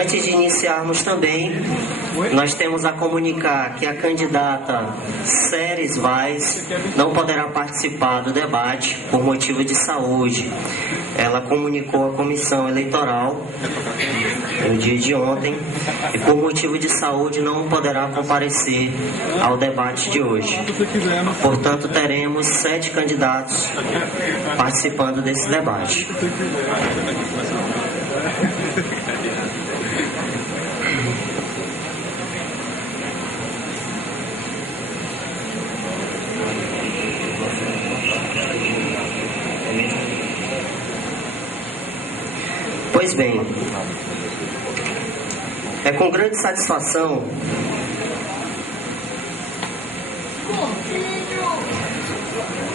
Antes de iniciarmos também, nós temos a comunicar que a candidata Ceres Vaz não poderá participar do debate por motivo de saúde. Ela comunicou à comissão eleitoral no dia de ontem e por motivo de saúde não poderá comparecer ao debate de hoje. Portanto, teremos 7 candidatos participando desse debate. Pois bem, é com grande satisfação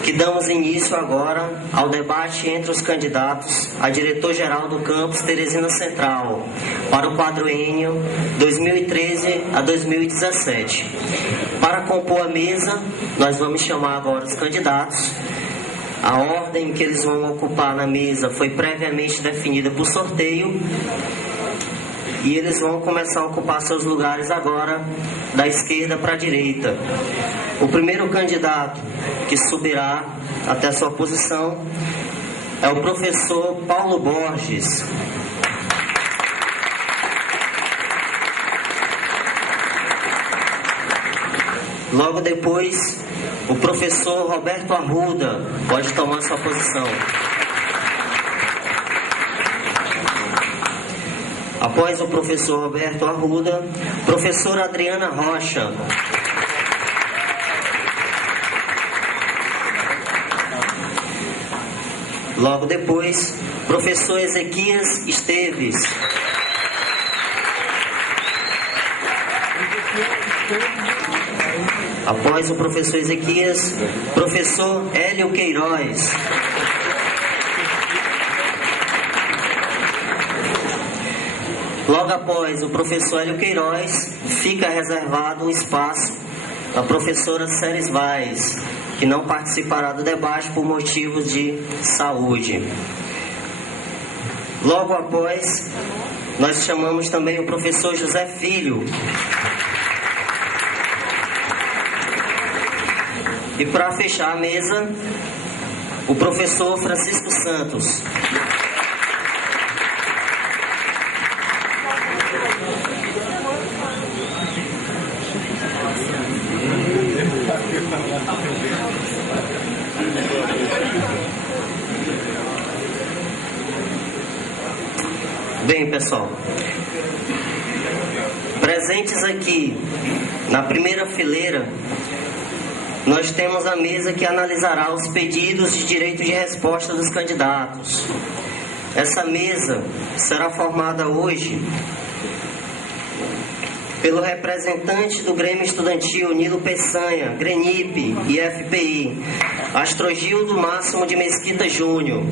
que damos início agora ao debate entre os candidatos a diretor-geral do campus Teresina Central para o quadriênio 2013 a 2017. Para compor a mesa, nós vamos chamar agora os candidatos. A ordem que eles vão ocupar na mesa foi previamente definida por sorteio e eles vão começar a ocupar seus lugares agora da esquerda para a direita. O primeiro candidato que subirá até a sua posição é o professor Paulo Borges. Logo depois, o professor Roberto Arruda pode tomar sua posição. Após o professor Roberto Arruda, professora Adriana Rocha. Logo depois, professor Ezequias Esteves. Após o professor Ezequias, professor Hélio Queiroz. Logo após o professor Hélio Queiroz, fica reservado um espaço à professora Ceres Vaz, que não participará do debate por motivos de saúde. Logo após, nós chamamos também o professor José Filho. E para fechar a mesa, o professor Francisco Santos. Bem, pessoal, presentes aqui na primeira fileira, nós temos a mesa que analisará os pedidos de direito de resposta dos candidatos. Essa mesa será formada hoje pelo representante do Grêmio Estudantil, Nilo Peçanha, Grenipe e FPI, Astrogildo Máximo de Mesquita Júnior.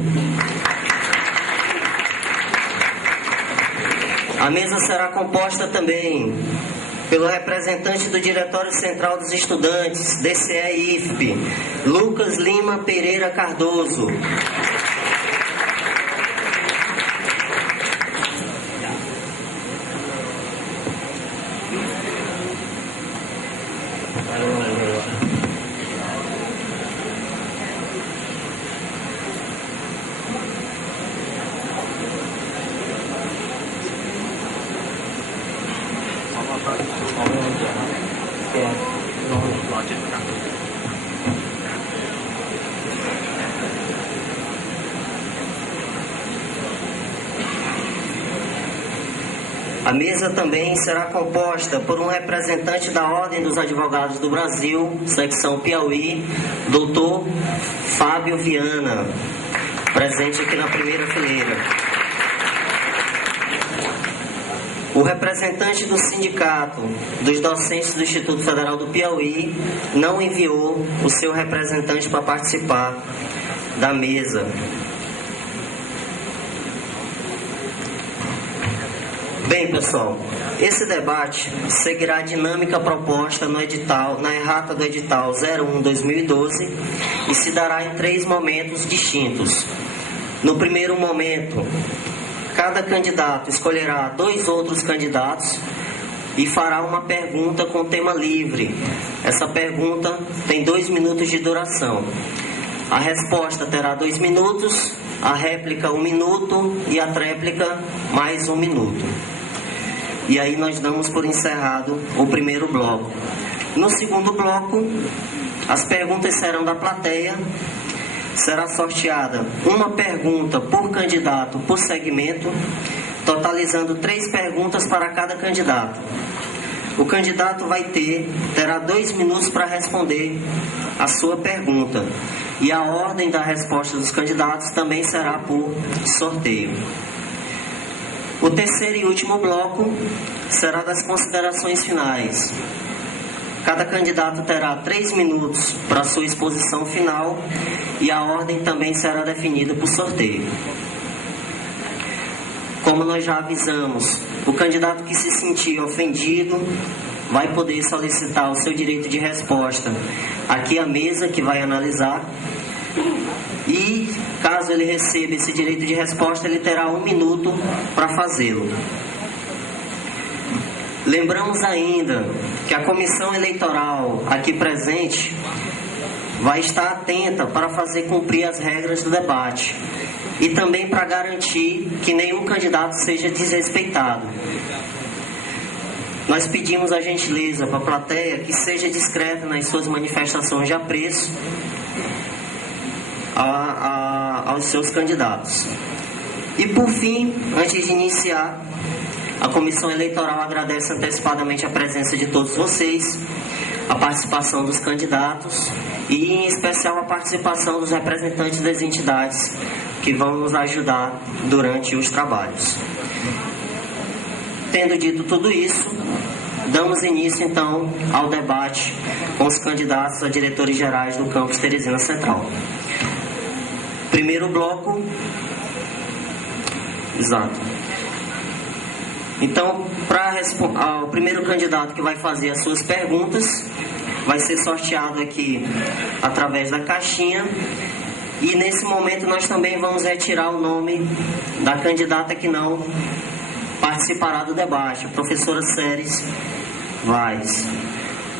A mesa será composta também pelo representante do Diretório Central dos Estudantes, DCE e IFP, Lucas Lima Pereira Cardoso. A mesa também será composta por um representante da Ordem dos Advogados do Brasil, secção Piauí, doutor Fábio Viana, presente aqui na primeira fileira. O representante do Sindicato dos Docentes do Instituto Federal do Piauí não enviou o seu representante para participar da mesa. Bem, pessoal, esse debate seguirá a dinâmica proposta no edital, na errata do edital 01/2012 e se dará em 3 momentos distintos. No primeiro momento, cada candidato escolherá 2 outros candidatos e fará uma pergunta com tema livre. Essa pergunta tem 2 minutos de duração. A resposta terá 2 minutos, a réplica 1 minuto e a tréplica mais 1 minuto. E aí nós damos por encerrado o primeiro bloco. No segundo bloco, as perguntas serão da plateia. Será sorteada uma pergunta por candidato por segmento, totalizando 3 perguntas para cada candidato. O candidato terá 2 minutos para responder a sua pergunta. E a ordem da resposta dos candidatos também será por sorteio. O terceiro e último bloco será das considerações finais. Cada candidato terá 3 minutos para sua exposição final e a ordem também será definida por sorteio. Como nós já avisamos, o candidato que se sentir ofendido vai poder solicitar o seu direito de resposta aqui à mesa que vai analisar. E caso ele receba esse direito de resposta, ele terá 1 minuto para fazê-lo. Lembramos ainda que a comissão eleitoral aqui presente vai estar atenta para fazer cumprir as regras do debate e também para garantir que nenhum candidato seja desrespeitado. Nós pedimos a gentileza para a plateia que seja discreta nas suas manifestações de apreço aos seus candidatos. E por fim, antes de iniciar, a comissão eleitoral agradece antecipadamente a presença de todos vocês, a participação dos candidatos e, em especial, a participação dos representantes das entidades que vão nos ajudar durante os trabalhos. Tendo dito tudo isso, damos início, então, ao debate com os candidatos a diretores gerais do campus Teresina Central. Primeiro bloco. Exato. Então, o primeiro candidato que vai fazer as suas perguntas vai ser sorteado aqui através da caixinha. E nesse momento nós também vamos retirar o nome da candidata que não participará do debate, a professora Ceres Vaz.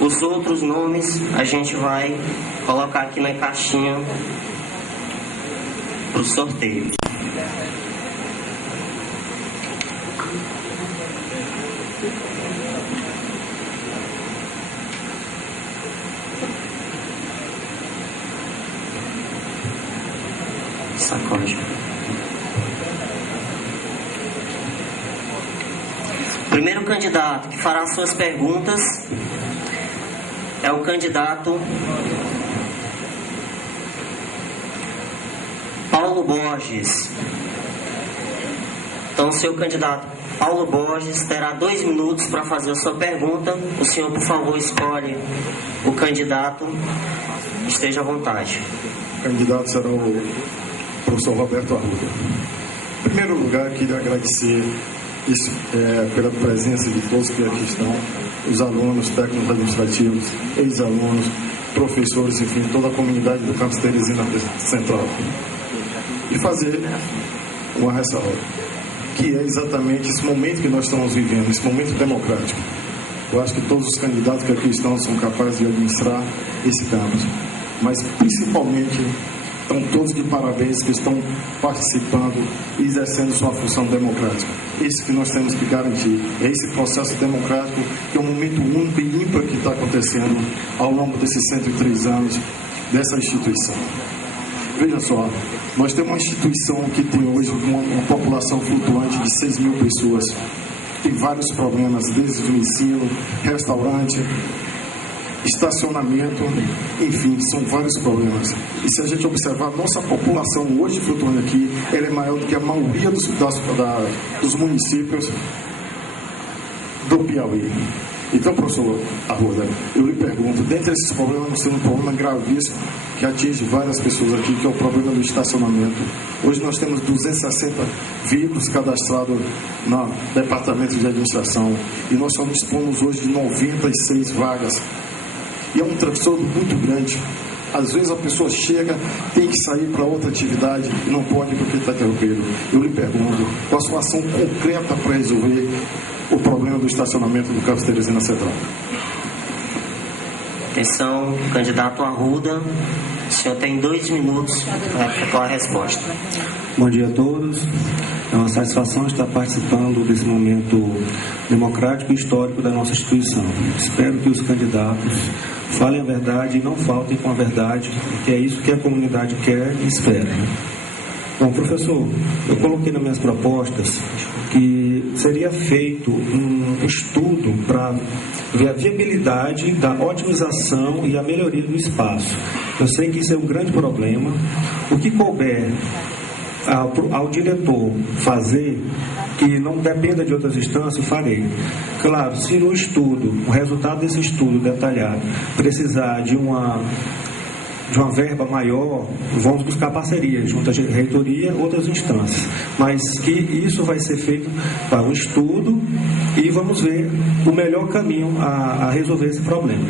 Os outros nomes a gente vai colocar aqui na caixinha para o sorteio. Sacode. O primeiro candidato que fará suas perguntas é o candidato Paulo Borges. Então, o seu candidato Paulo Borges terá 2 minutos para fazer a sua pergunta. O senhor, por favor, escolhe o candidato. Esteja à vontade. O candidato será o professor Roberto Arruda. Em primeiro lugar, queria agradecer pela presença de todos que aqui estão, os alunos, técnicos administrativos, ex-alunos, professores, enfim, toda a comunidade do campus Teresina Central. E fazer uma ressalva, que é exatamente esse momento que nós estamos vivendo, esse momento democrático. Eu acho que todos os candidatos que aqui estão são capazes de administrar esse campus, mas principalmente estão todos de parabéns que estão participando e exercendo sua função democrática. Isso que nós temos que garantir. É esse processo democrático que é um momento único e ímpar que está acontecendo ao longo desses 103 anos dessa instituição. Veja só, nós temos uma instituição que tem hoje uma população flutuante de 6 mil pessoas. Tem vários problemas, desde o ensino, restaurante, estacionamento, enfim, são vários problemas. E se a gente observar, nossa população hoje flutuando aqui, ela é maior do que a maioria dos municípios do Piauí. Então, professor Arruda, eu lhe pergunto, dentre esses problemas, nós temos um problema gravíssimo que atinge várias pessoas aqui, que é o problema do estacionamento. Hoje nós temos 260 veículos cadastrados no Departamento de Administração e nós só dispomos hoje de 96 vagas. E é um transtorno muito grande. Às vezes a pessoa chega, tem que sair para outra atividade, não pode porque está tranquilo. Eu lhe pergunto, qual a sua ação concreta para resolver o problema do estacionamento do campus Teresina Central? Atenção, candidato Arruda, o senhor tem 2 minutos para efetuar a resposta. Bom dia a todos. É uma satisfação estar participando desse momento democrático e histórico da nossa instituição. Espero que os candidatos falem a verdade e não faltem com a verdade, porque é isso que a comunidade quer e espera. Bom, professor, eu coloquei nas minhas propostas que seria feito um estudo para ver a viabilidade da otimização e a melhoria do espaço. Eu sei que isso é um grande problema. O que couber ao diretor fazer, que não dependa de outras instâncias, farei. Claro, se no estudo, o resultado desse estudo detalhado, precisar de uma verba maior, vamos buscar parceria junto à reitoria, outras instâncias. Mas que isso vai ser feito para um estudo e vamos ver o melhor caminho a resolver esse problema.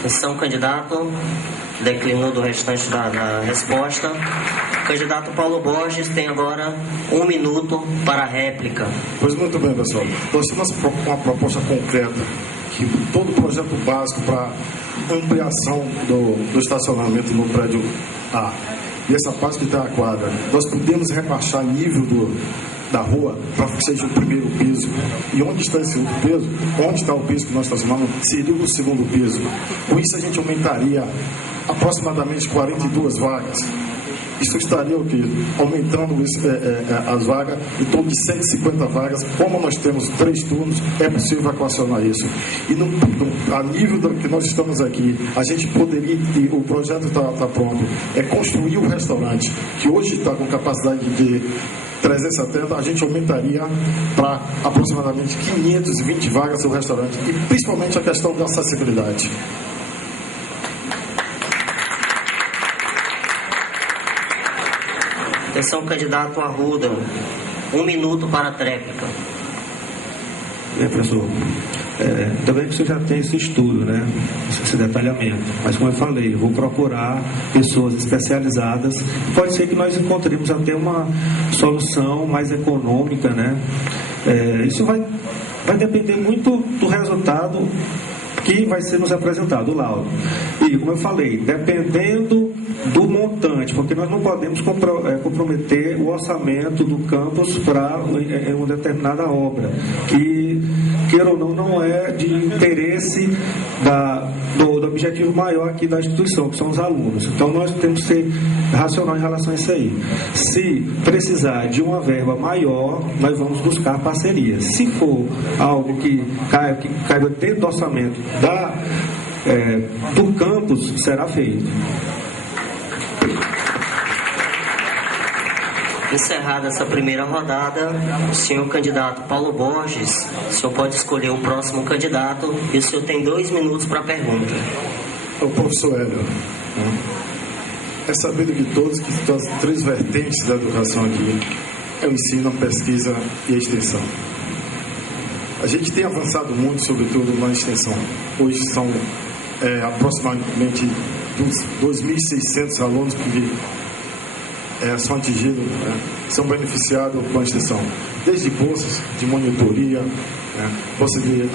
Atenção, candidato. Declinou do restante da resposta. Candidato Paulo Borges tem agora 1 minuto para a réplica. Pois muito bem, pessoal. Nós temos uma proposta concreta, que todo o projeto básico para ampliação do estacionamento no prédio A, e essa parte que está a quadra, nós podemos rebaixar nível da rua para que seja o primeiro piso. E onde está esse outro piso? Onde está o piso que nós estacionamos? Seria o segundo piso. Com isso a gente aumentaria aproximadamente 42 vagas. Isso estaria o quê? Aumentando as vagas em torno de 150 vagas. Como nós temos 3 turnos, é possível equacionar isso. E a nível do que nós estamos aqui, a gente poderia, e o projeto está pronto, é construir um restaurante que hoje está com capacidade de 370, a gente aumentaria para aproximadamente 520 vagas no restaurante. E principalmente a questão da acessibilidade. Atenção, candidato Arruda. 1 minuto para a tréplica. Bem, professor, também que você já tem esse estudo, né? Esse detalhamento. Mas, como eu falei, eu vou procurar pessoas especializadas. Pode ser que nós encontremos até uma solução mais econômica, né? Isso vai depender muito do resultado que vai ser nos apresentado, o laudo. E, como eu falei, dependendo do montante, porque nós não podemos comprometer o orçamento do campus para uma determinada obra, que, queira ou não é de interesse do objetivo maior aqui da instituição, que são os alunos. Então, nós temos que ser racional em relação a isso aí. Se precisar de uma verba maior, nós vamos buscar parcerias. Se for algo que caiba dentro do orçamento do campus, será feito. Encerrada essa primeira rodada, o senhor candidato Paulo Borges, o senhor pode escolher o próximo candidato e o senhor tem 2 minutos para a pergunta. O professor Hélio, é sabido de todos que as 3 vertentes da educação aqui é o ensino, a pesquisa e a extensão. A gente tem avançado muito, sobretudo na extensão. Hoje são aproximadamente 2.600 alunos que são atingidos, são beneficiados com a extensão. Desde bolsas de monitoria, bolsa de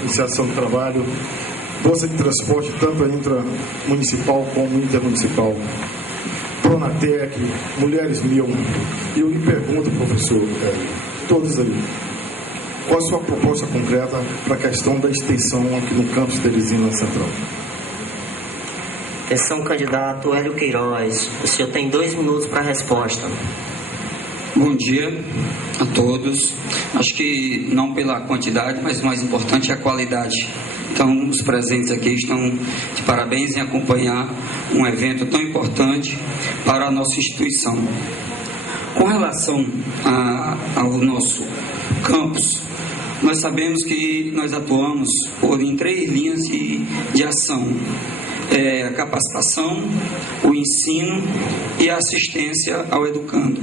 iniciação do trabalho, bolsa de transporte, tanto intramunicipal como intermunicipal, Pronatec, Mulheres 1000. E eu lhe pergunto, professor, todos ali, qual a sua proposta concreta para a questão da extensão aqui no campus Teresina Central? Atenção, candidato Hélio Queiroz. O senhor tem 2 minutos para a resposta. Bom dia a todos. Acho que não pela quantidade, mas o mais importante é a qualidade. Então, os presentes aqui estão de parabéns em acompanhar um evento tão importante para a nossa instituição. Com relação ao nosso campus, nós sabemos que nós atuamos em 3 linhas de ação. A capacitação, o ensino e a assistência ao educando.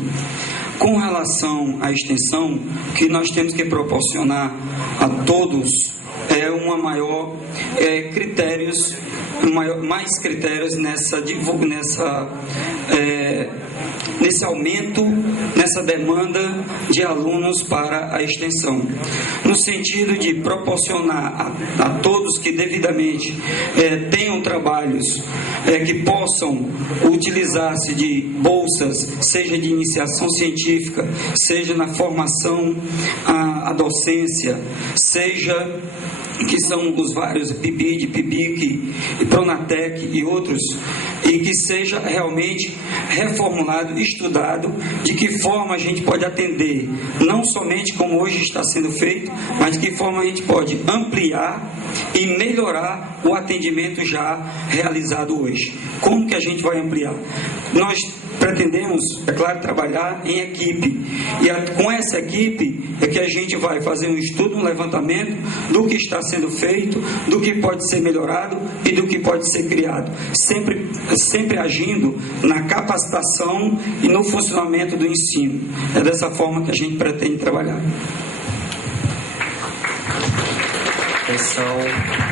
Com relação à extensão, o que nós temos que proporcionar a todos uma maior mais critérios nesse aumento, nessa demanda de alunos para a extensão, no sentido de proporcionar a todos que devidamente tenham trabalhos que possam utilizar-se de bolsas, seja de iniciação científica, seja na formação à docência, seja que são os vários PIBID, PIBIC, Pronatec e outros, e que seja realmente reformulado, estudado, de que forma a gente pode atender, não somente como hoje está sendo feito, mas de que forma a gente pode ampliar e melhorar o atendimento já realizado hoje. Como que a gente vai ampliar? Nós pretendemos, é claro, trabalhar em equipe, e com essa equipe é que a gente vai fazer um estudo, um levantamento do que está sendo feito, do que pode ser melhorado e do que pode ser criado, sempre agindo na capacitação e no funcionamento do ensino. É dessa forma que a gente pretende trabalhar.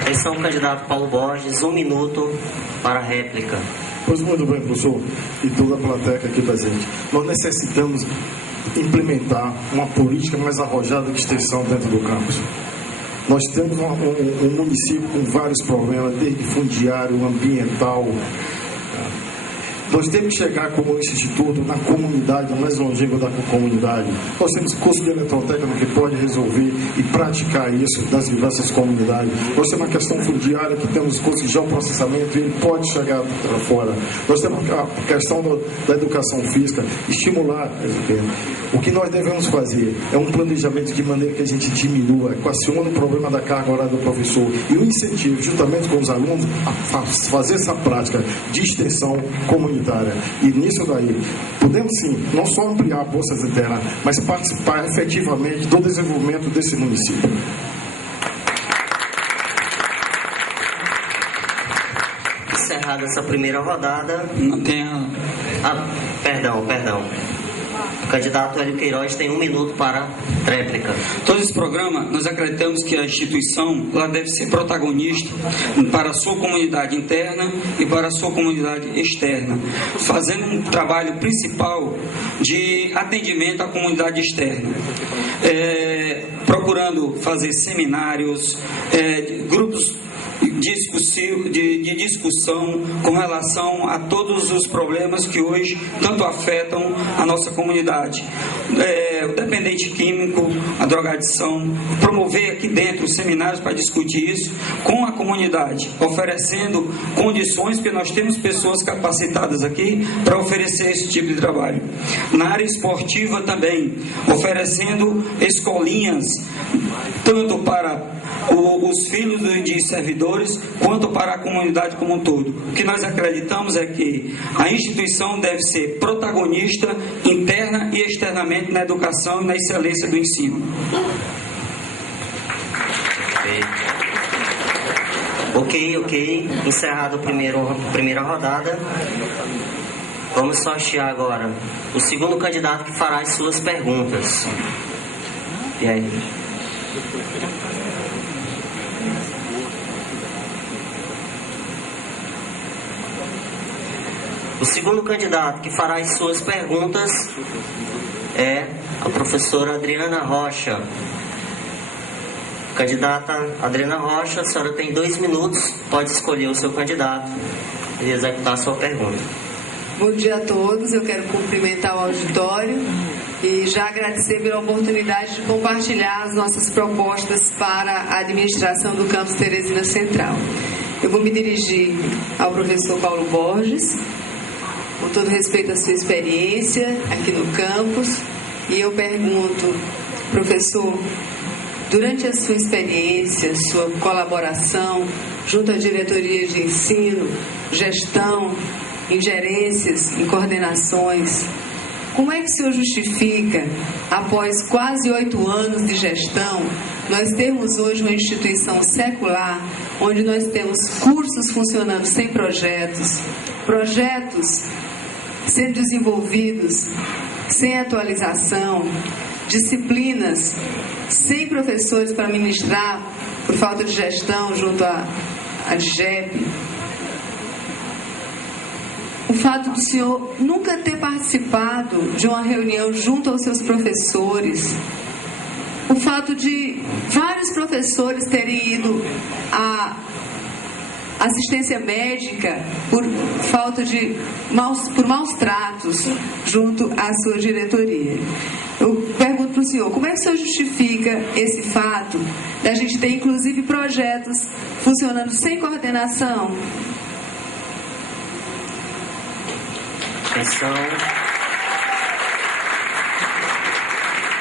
Atenção, candidato Paulo Borges, 1 minuto para a réplica. Pois muito bem, professor, e toda a plateia aqui presente. Nós necessitamos implementar uma política mais arrojada de extensão dentro do campus. Nós temos um município com vários problemas, desde fundiário, ambiental. Nós temos que chegar como instituto na comunidade, mais longeva da comunidade. Nós temos curso de eletrotécnica que pode resolver e praticar isso das diversas comunidades. Nós temos a questão fundiária, que temos curso de geoprocessamento e ele pode chegar para fora. Nós temos a questão da educação física, estimular. O que nós devemos fazer é um planejamento de maneira que a gente diminua, equacione o problema da carga horária do professor e o incentivo, juntamente com os alunos, a fazer essa prática de extensão comunitária. E nisso daí, podemos sim, não só ampliar bolsas internas, mas participar efetivamente do desenvolvimento desse município. Encerrada essa primeira rodada. Não tem Perdão. O candidato Hélio Queiroz tem 1 minuto para réplica. Todo esse programa, nós acreditamos que a instituição ela deve ser protagonista para a sua comunidade interna e para a sua comunidade externa, fazendo um trabalho principal de atendimento à comunidade externa, procurando fazer seminários, grupos de discussão com relação a todos os problemas que hoje tanto afetam a nossa comunidade. O dependente químico, a drogadição, promover aqui dentro seminários para discutir isso com a comunidade, oferecendo condições, porque nós temos pessoas capacitadas aqui para oferecer esse tipo de trabalho. Na área esportiva também, oferecendo escolinhas, tanto para os filhos de servidores, quanto para a comunidade como um todo. O que nós acreditamos é que a instituição deve ser protagonista interna e externamente na educação e na excelência do ensino. Ok. Encerrado a primeira rodada. Vamos sortear agora o segundo candidato que fará as suas perguntas. E aí? O segundo candidato que fará as suas perguntas é a professora Adriana Rocha. Candidata Adriana Rocha, a senhora tem 2 minutos, pode escolher o seu candidato e executar a sua pergunta. Bom dia a todos, eu quero cumprimentar o auditório e já agradecer pela oportunidade de compartilhar as nossas propostas para a administração do campus Teresina Central. Eu vou me dirigir ao professor Paulo Borges, com todo respeito à sua experiência aqui no campus, e eu pergunto, professor, durante a sua experiência, sua colaboração junto à diretoria de ensino, gestão, em gerências, em coordenações, como é que o senhor justifica, após quase 8 anos de gestão, nós termos hoje uma instituição secular, onde nós temos cursos funcionando sem projetos sendo desenvolvidos sem atualização, disciplinas sem professores para ministrar por falta de gestão junto à GEP, o fato do senhor nunca ter participado de uma reunião junto aos seus professores, o fato de vários professores terem ido à assistência médica por falta de por maus tratos junto à sua diretoria. Eu pergunto para o senhor, como é que o senhor justifica esse fato da gente ter inclusive projetos funcionando sem coordenação?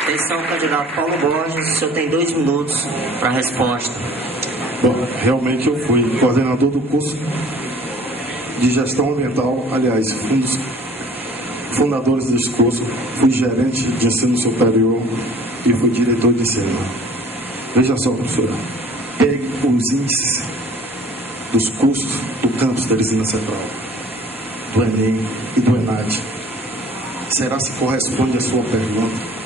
Atenção, candidato Paulo Borges, o senhor tem 2 minutos para a resposta. Bom, realmente eu fui coordenador do curso de gestão ambiental, aliás, um dos fundadores desse curso, fui gerente de ensino superior e fui diretor de ensino. Veja só, professora, pegue os índices dos custos do campus Teresina Central, do Enem e do ENAD. Será se corresponde à sua pergunta?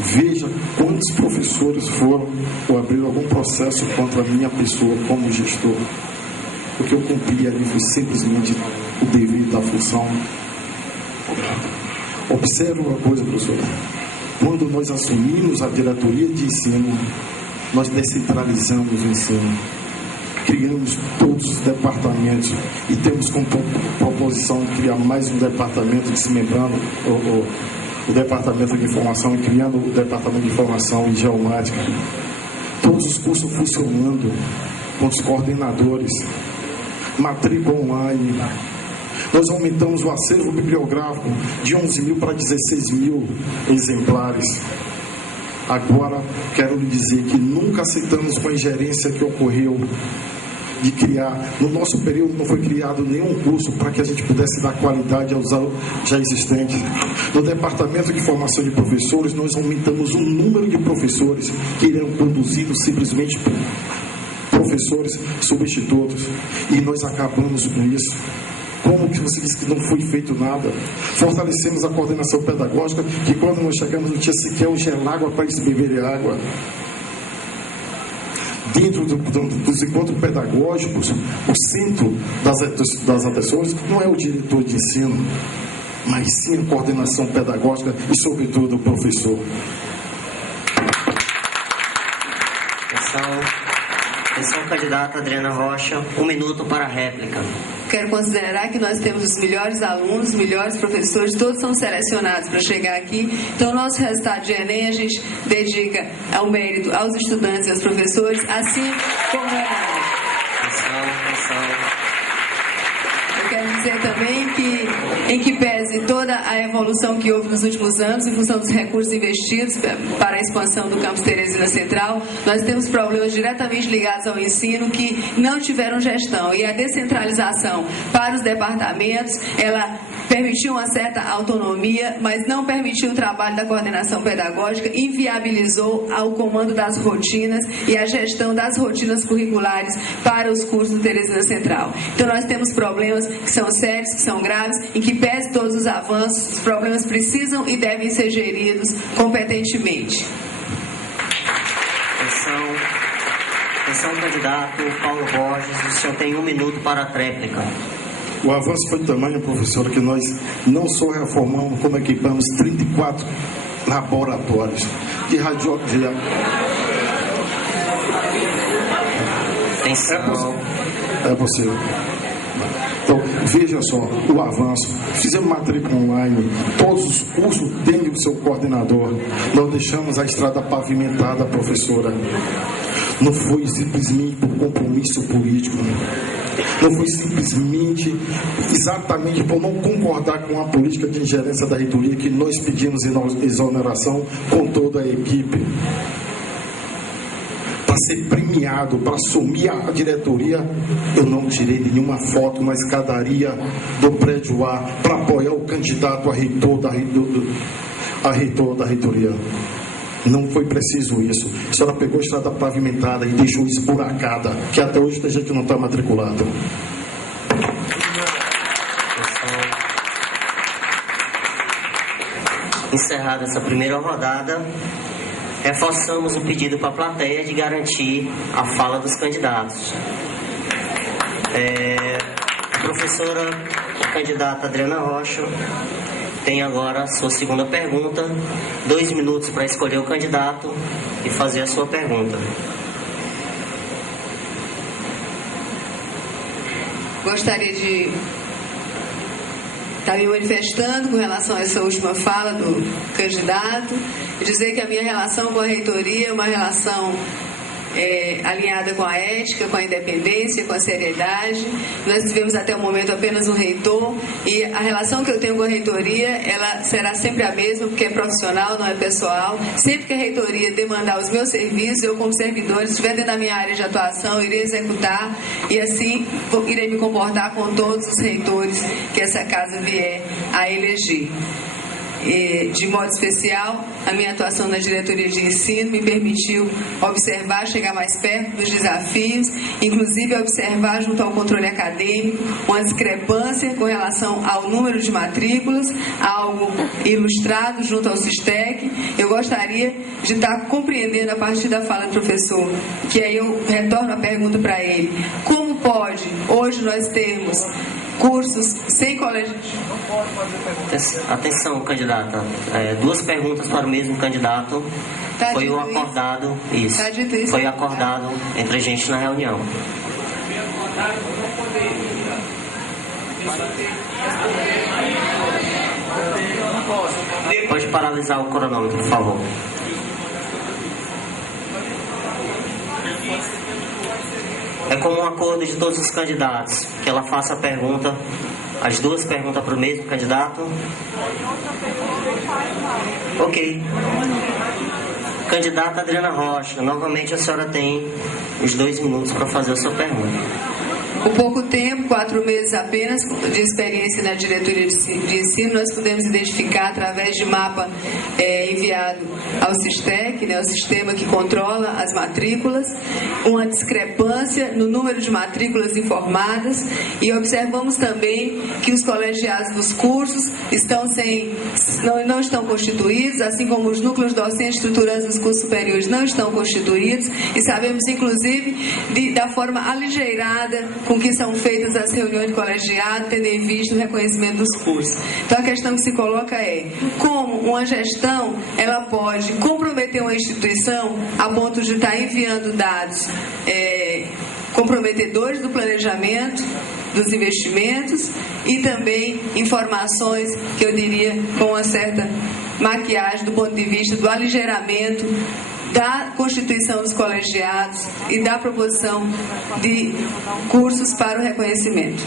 Veja quantos professores foram ou abriram algum processo contra a minha pessoa como gestor. O que eu cumpri ali foi simplesmente o dever da função. Observe uma coisa, professora. Quando nós assumimos a diretoria de ensino, nós descentralizamos o ensino. Criamos todos os departamentos e temos como proposição de criar mais um departamento desmembrando o departamento de informação e criando o departamento de informação em geomática. Todos os cursos funcionando com os coordenadores, matrícula online. Nós aumentamos o acervo bibliográfico de 11 mil para 16 mil exemplares. Agora, quero lhe dizer que nunca aceitamos com a ingerência que ocorreu de criar, no nosso período não foi criado nenhum curso para que a gente pudesse dar qualidade aos já existentes. No departamento de formação de professores, nós aumentamos o número de professores que irão conduzidos simplesmente por professores substitutos, e nós acabamos com isso. Como que você disse que não foi feito nada? Fortalecemos a coordenação pedagógica, que quando nós chegamos não tinha sequer um gelágua para eles beberem água. Dentro dos encontros pedagógicos, o centro das atenções não é o diretor de ensino, mas sim a coordenação pedagógica e, sobretudo, o professor. Atenção, candidata Adriana Rocha, 1 minuto para a réplica. Quero considerar que nós temos os melhores alunos, os melhores professores, todos são selecionados para chegar aqui. Então, o nosso resultado de Enem a gente dedica ao mérito aos estudantes e aos professores, assim como é. Eu quero dizer também que, em que pese toda a evolução que houve nos últimos anos, em função dos recursos investidos para a expansão do campus Teresina Central, nós temos problemas diretamente ligados ao ensino que não tiveram gestão. E a descentralização para os departamentos, ela permitiu uma certa autonomia, mas não permitiu o trabalho da coordenação pedagógica, inviabilizou o comando das rotinas e a gestão das rotinas curriculares para os cursos do Teresina Central. Então, nós temos problemas que são sérios, que são graves, em que pese todos os avanços, os problemas precisam e devem ser geridos competentemente. Atenção, candidato Paulo Borges, o senhor tem 1 minuto para a réplica. O avanço foi tamanho, professora, que nós não só reformamos, como equipamos 34 laboratórios de radiologia. Atenção. É possível. Então, veja só o avanço. Fizemos matrícula online, todos os cursos têm o seu coordenador. Nós deixamos a estrada pavimentada, professora. Não foi simplesmente por compromisso político. Não foi simplesmente, exatamente por não concordar com a política de ingerência da reitoria que nós pedimos exoneração com toda a equipe. Para ser premiado, para assumir a diretoria, eu não tirei nenhuma foto na escadaria do prédio A para apoiar o candidato a reitor da reitoria. Não foi preciso isso. A senhora pegou a estrada pavimentada e deixou esburacada, que até hoje tem gente que não está matriculado. Encerrada essa primeira rodada, Reforçamos o pedido para a plateia de garantir a fala dos candidatos. A professora candidata Adriana Rocha tem agora a sua segunda pergunta. 2 minutos para escolher o candidato e fazer a sua pergunta. Gostaria de estar me manifestando com relação a essa última fala do candidato e dizer que a minha relação com a reitoria é uma relação alinhada com a ética, com a independência, com a seriedade. Nós tivemos até o momento apenas um reitor e a relação que eu tenho com a reitoria, ela será sempre a mesma, porque é profissional, não é pessoal. Sempre que a reitoria demandar os meus serviços, eu como servidor, se estiver dentro da minha área de atuação, irei executar e assim irei me comportar com todos os reitores que essa casa vier a eleger. De modo especial, a minha atuação na diretoria de ensino me permitiu observar, chegar mais perto dos desafios, inclusive observar junto ao controle acadêmico uma discrepância com relação ao número de matrículas, algo ilustrado junto ao SISTEC. Eu gostaria de estar compreendendo a partir da fala do professor, que aí eu retorno a pergunta para ele. Como pode hoje nós termos cursos sem colégio? Atenção, candidata. 2 perguntas para o mesmo candidato. Foi o acordado. Isso. Foi acordado entre a gente na reunião. Pode paralisar o cronômetro, por favor. É como um acordo de todos os candidatos que ela faça a pergunta, as 2 perguntas para o mesmo candidato. Ok. Candidata Adriana Rocha, novamente a senhora tem os 2 minutos para fazer a sua pergunta. Com pouco tempo, 4 meses apenas de experiência na diretoria de ensino, nós pudemos identificar através de mapa enviado ao SISTEC, o sistema que controla as matrículas, uma discrepância no número de matrículas informadas e observamos também que os colegiados dos cursos não estão constituídos, assim como os núcleos docentes estruturantes dos cursos superiores não estão constituídos e sabemos inclusive da forma aligeirada com que são feitas as reuniões de colegiado, tendo em vista o reconhecimento dos cursos. Então a questão que se coloca é como uma gestão ela pode comprometer uma instituição a ponto de estar enviando dados comprometedores do planejamento, dos investimentos e também informações que eu diria com uma certa maquiagem do ponto de vista do aligeiramento da constituição dos colegiados e da proposição de cursos para o reconhecimento.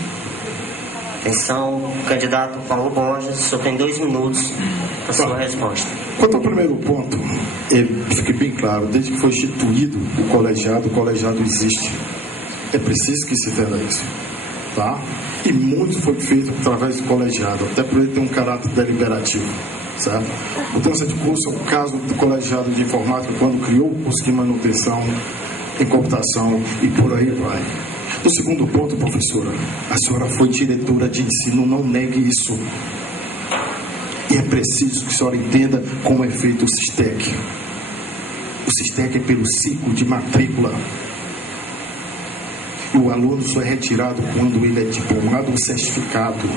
Atenção, candidato Paulo Borges, o senhor tem 2 minutos para a sua resposta. Quanto ao primeiro ponto, fique bem claro, desde que foi instituído o colegiado existe. É preciso que se entenda isso, tá? E muito foi feito através do colegiado, até por ele ter um caráter deliberativo. Certo? Mudança de curso é o caso do colegiado de informática quando criou o curso de manutenção em computação e por aí vai. No segundo ponto, professora, a senhora foi diretora de ensino, não negue isso. E é preciso que a senhora entenda como é feito o SISTEC. O SISTEC é pelo ciclo de matrícula. E o aluno só é retirado quando ele é diplomado ou certificado.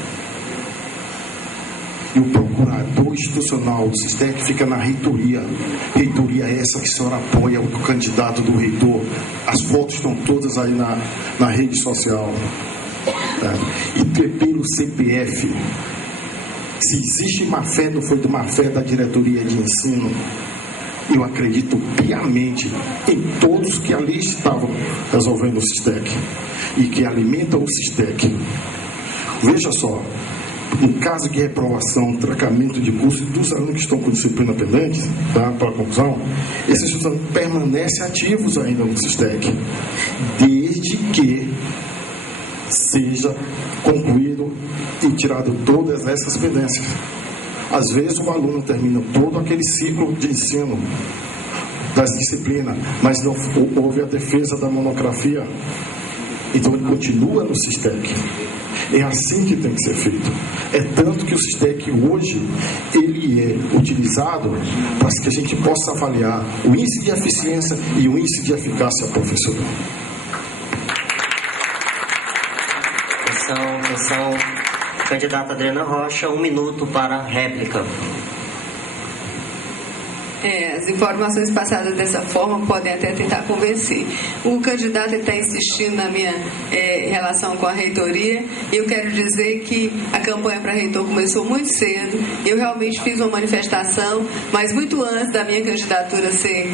E o procurador institucional do SISTEC fica na reitoria. Reitoria é essa que a senhora apoia o candidato do reitor. As fotos estão todas aí na rede social. E pelo CPF. Se existe má fé, não foi de má fé da diretoria de ensino. Eu acredito piamente em todos que ali estavam resolvendo o SISTEC e que alimentam o SISTEC. Veja só, no caso de reprovação, trancamento de curso dos alunos que estão com disciplina pendente, tá, para a conclusão, esses estudantes permanecem ativos ainda no SISTEC, desde que seja concluído e tirado todas essas pendências. Às vezes o aluno termina todo aquele ciclo de ensino das disciplinas, mas não houve a defesa da monografia, então ele continua no SISTEC. É assim que tem que ser feito. É tanto que o SISTEC hoje, ele é utilizado para que a gente possa avaliar o índice de eficiência e o índice de eficácia profissional. Atenção. Candidata Adriana Rocha, 1 minuto para a réplica. As informações passadas dessa forma podem até tentar convencer. O candidato está insistindo na minha relação com a reitoria, e eu quero dizer que a campanha para reitor começou muito cedo. Eu realmente fiz uma manifestação, mas muito antes da minha candidatura ser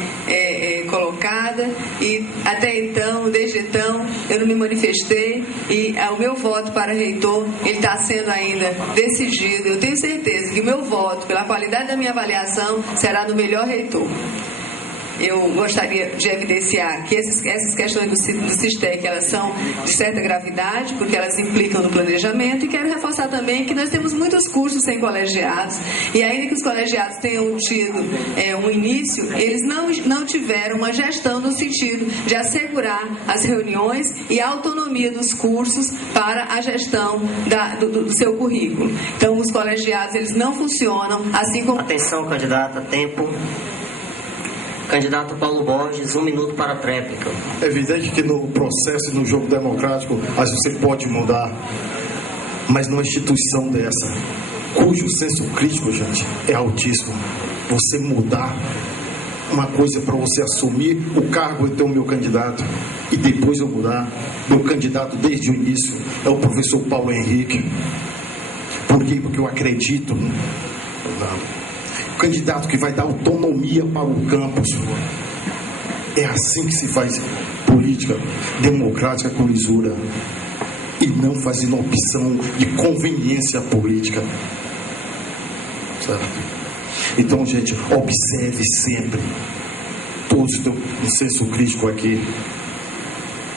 colocada, e até então, desde então, eu não me manifestei, e o meu voto para reitor, ele está sendo ainda decidido. Eu tenho certeza que o meu voto, pela qualidade da minha avaliação, será no melhor reitor. Eu gostaria de evidenciar que essas questões do SISTEC, elas são de certa gravidade, porque elas implicam no planejamento, e quero reforçar também que nós temos muitos cursos sem colegiados, e ainda que os colegiados tenham tido um início, eles não tiveram uma gestão no sentido de assegurar as reuniões e a autonomia dos cursos para a gestão do seu currículo. Então, os colegiados, eles não funcionam, assim como... Atenção, candidata, tempo. Candidato Paulo Borges, 1 minuto para a réplica. É evidente que no processo e no jogo democrático, você pode mudar, mas numa instituição dessa, cujo senso crítico, gente, é altíssimo, você mudar uma coisa para você assumir o cargo e ter o meu candidato, e depois eu mudar, meu candidato desde o início é o professor Paulo Henrique. Por quê? Porque eu acredito candidato que vai dar autonomia para o campus. É assim que se faz política democrática com lisura, e não fazendo opção de conveniência política, certo? Então, gente, observe sempre, todos têm um senso crítico aqui,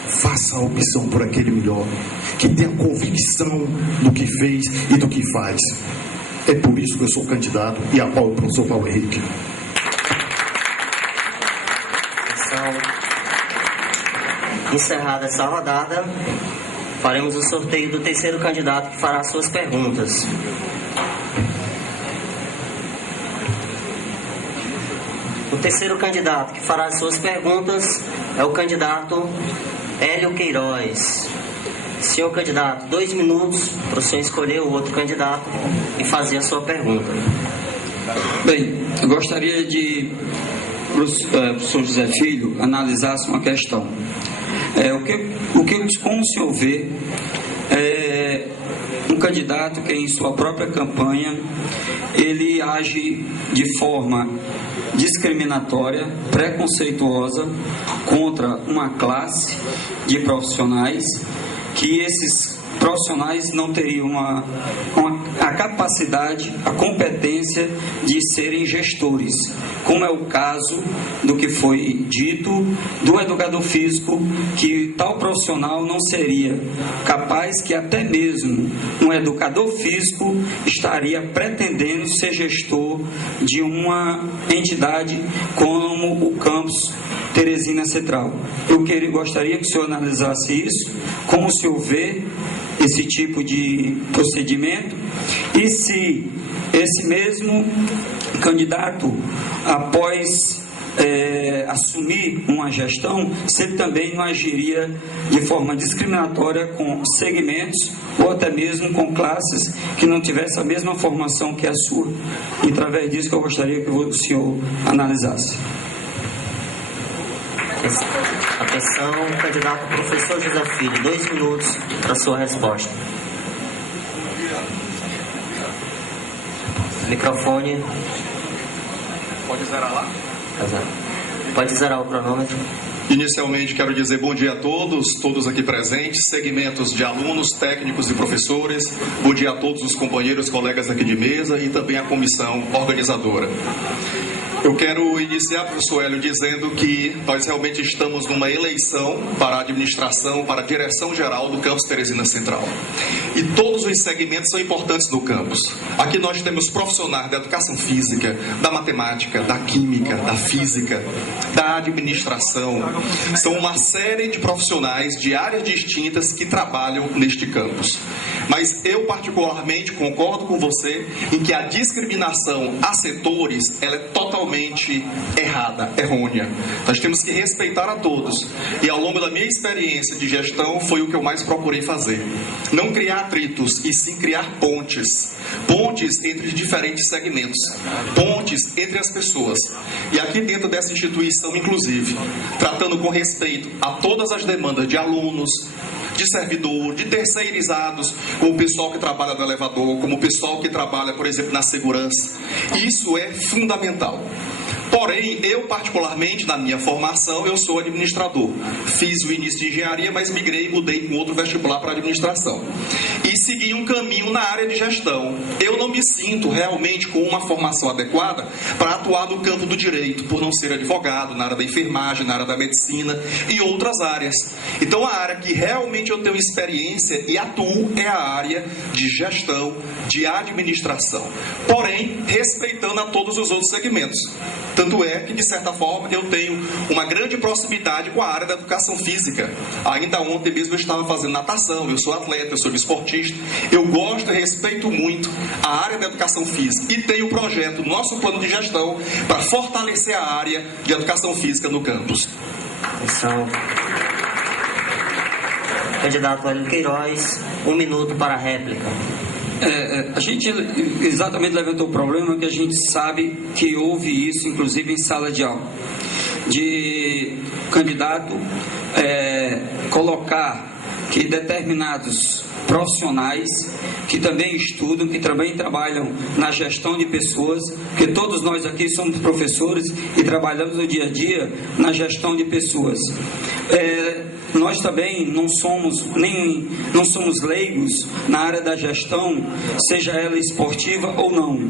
faça a opção por aquele melhor, que tenha convicção do que fez e do que faz. É por isso que eu sou candidato e apoio o professor Paulo Henrique. Encerrada essa rodada, faremos o sorteio do terceiro candidato que fará suas perguntas. O terceiro candidato que fará suas perguntas é o candidato Hélio Queiroz. Senhor candidato, 2 minutos para o senhor escolher o outro candidato e fazer a sua pergunta. Bem, eu gostaria de o professor José Filho analisasse uma questão. Como o senhor vê um candidato que em sua própria campanha ele age de forma discriminatória, preconceituosa contra uma classe de profissionais, que esses profissionais não teriam a capacidade, a competência de serem gestores, como é o caso do que foi dito do educador físico, que tal profissional não seria capaz, que até mesmo um educador físico estaria pretendendo ser gestor de uma entidade como o campus Teresina Central. Eu gostaria que o senhor analisasse isso, como o senhor vê esse tipo de procedimento, e se esse mesmo candidato, após assumir uma gestão, se ele também não agiria de forma discriminatória com segmentos ou até mesmo com classes que não tivessem a mesma formação que a sua. E através disso que eu gostaria que o senhor analisasse. Atenção, candidato professor José Filho, 2 minutos para sua resposta. Microfone. Pode zerar lá? Pode zerar o cronômetro. Inicialmente, quero dizer bom dia a todos aqui presentes, segmentos de alunos, técnicos e professores. Bom dia a todos os companheiros, colegas aqui de mesa e também a comissão organizadora. Eu quero iniciar, professor Hélio, dizendo que nós realmente estamos numa eleição para a administração, para a direção geral do campus Teresina Central. E todos os segmentos são importantes no campus. Aqui nós temos profissionais da educação física, da matemática, da química, da física, da administração, São uma série de profissionais de áreas distintas que trabalham neste campus. Mas eu particularmente concordo com você em que a discriminação a setores ela é totalmente errada, errônea. Nós temos que respeitar a todos. E ao longo da minha experiência de gestão foi o que eu mais procurei fazer. Não criar atritos, e sim criar pontes. Pontes entre diferentes segmentos. Pontes entre as pessoas. E aqui dentro dessa instituição, inclusive, tratando com respeito a todas as demandas de alunos, de servidor, de terceirizados, como o pessoal que trabalha no elevador, como o pessoal que trabalha, por exemplo, na segurança. Isso é fundamental. Porém, eu particularmente, na minha formação, eu sou administrador. Fiz o início de engenharia, mas migrei e mudei com outro vestibular para administração. E segui um caminho na área de gestão. Eu não me sinto realmente com uma formação adequada para atuar no campo do direito, por não ser advogado, na área da enfermagem, na área da medicina e outras áreas. Então, a área que realmente eu tenho experiência e atuo é a área de gestão, de administração. Porém, respeitando a todos os outros segmentos. Tanto é que, de certa forma, eu tenho uma grande proximidade com a área da educação física. Ainda ontem mesmo eu estava fazendo natação, eu sou atleta, eu sou desportista. Eu gosto e respeito muito a área da educação física. E tenho um projeto, nosso plano de gestão, para fortalecer a área de educação física no campus. Candidato Hélio Queiroz, 1 minuto para a réplica. A gente exatamente levantou o problema que a gente sabe que houve isso, inclusive em sala de aula, de candidato colocar que determinados profissionais que também estudam, que também trabalham na gestão de pessoas, porque todos nós aqui somos professores e trabalhamos no dia a dia na gestão de pessoas. Nós também não somos leigos na área da gestão, seja ela esportiva ou não.